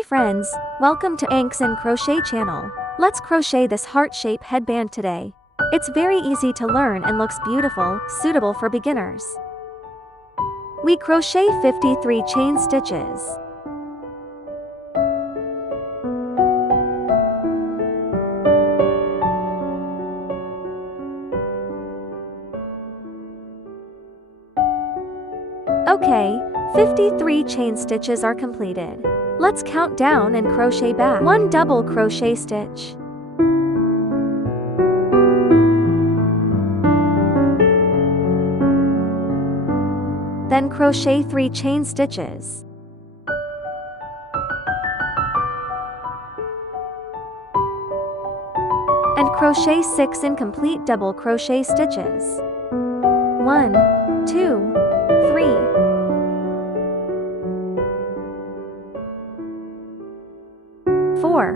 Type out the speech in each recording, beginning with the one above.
Hi friends, welcome to anxin.Crochet channel. Let's crochet this heart-shaped headband today. It's very easy to learn and looks beautiful, suitable for beginners. We crochet 53 chain stitches. Okay, 53 chain stitches are completed. Let's count down and crochet back. 1 double crochet stitch. Then crochet 3 chain stitches. And crochet 6 incomplete double crochet stitches. 1, 2, 3. 4,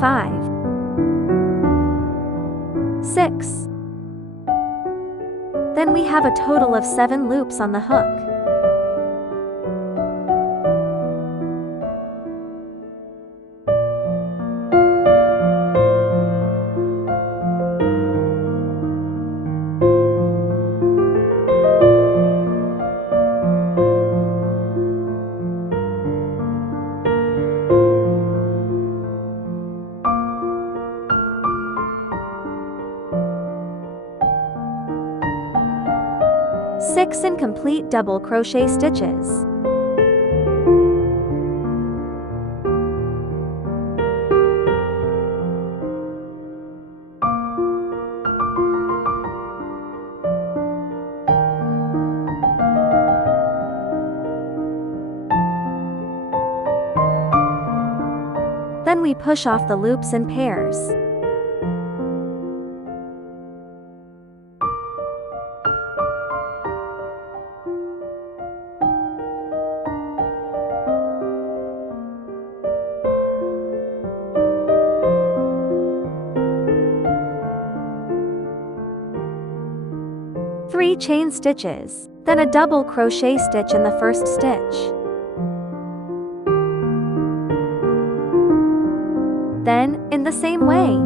5, 6. Then we have a total of 7 loops on the hook. Six incomplete double crochet stitches. Then we push off the loops in pairs. Three chain stitches, then a double crochet stitch in the first stitch. Then, in the same way.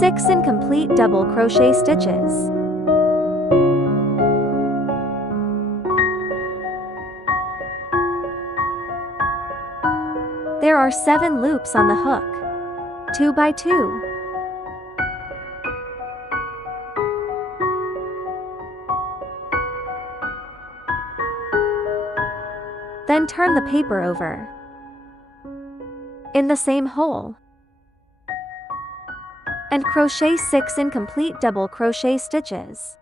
Six incomplete double crochet stitches. There are 7 loops on the hook, 2 by 2. Then turn the paper over in the same hole and crochet 6 incomplete double crochet stitches.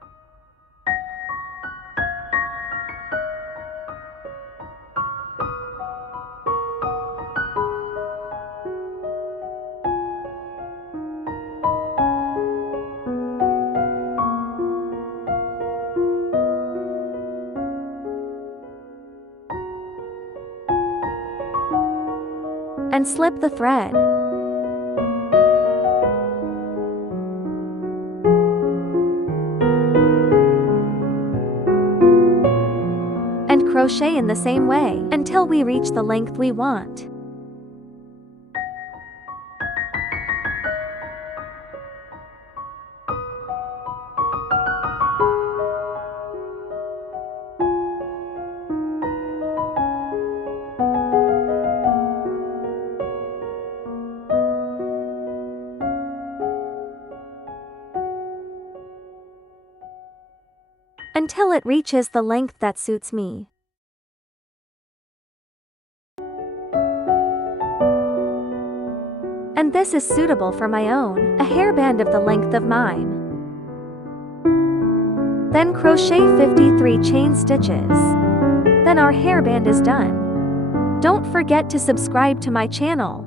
And slip the thread. And crochet in the same way until we reach the length we want. Until it reaches the length that suits me. And this is suitable for my own, a hairband of the length of mine. Then crochet 53 chain stitches. Then our hairband is done. Don't forget to subscribe to my channel.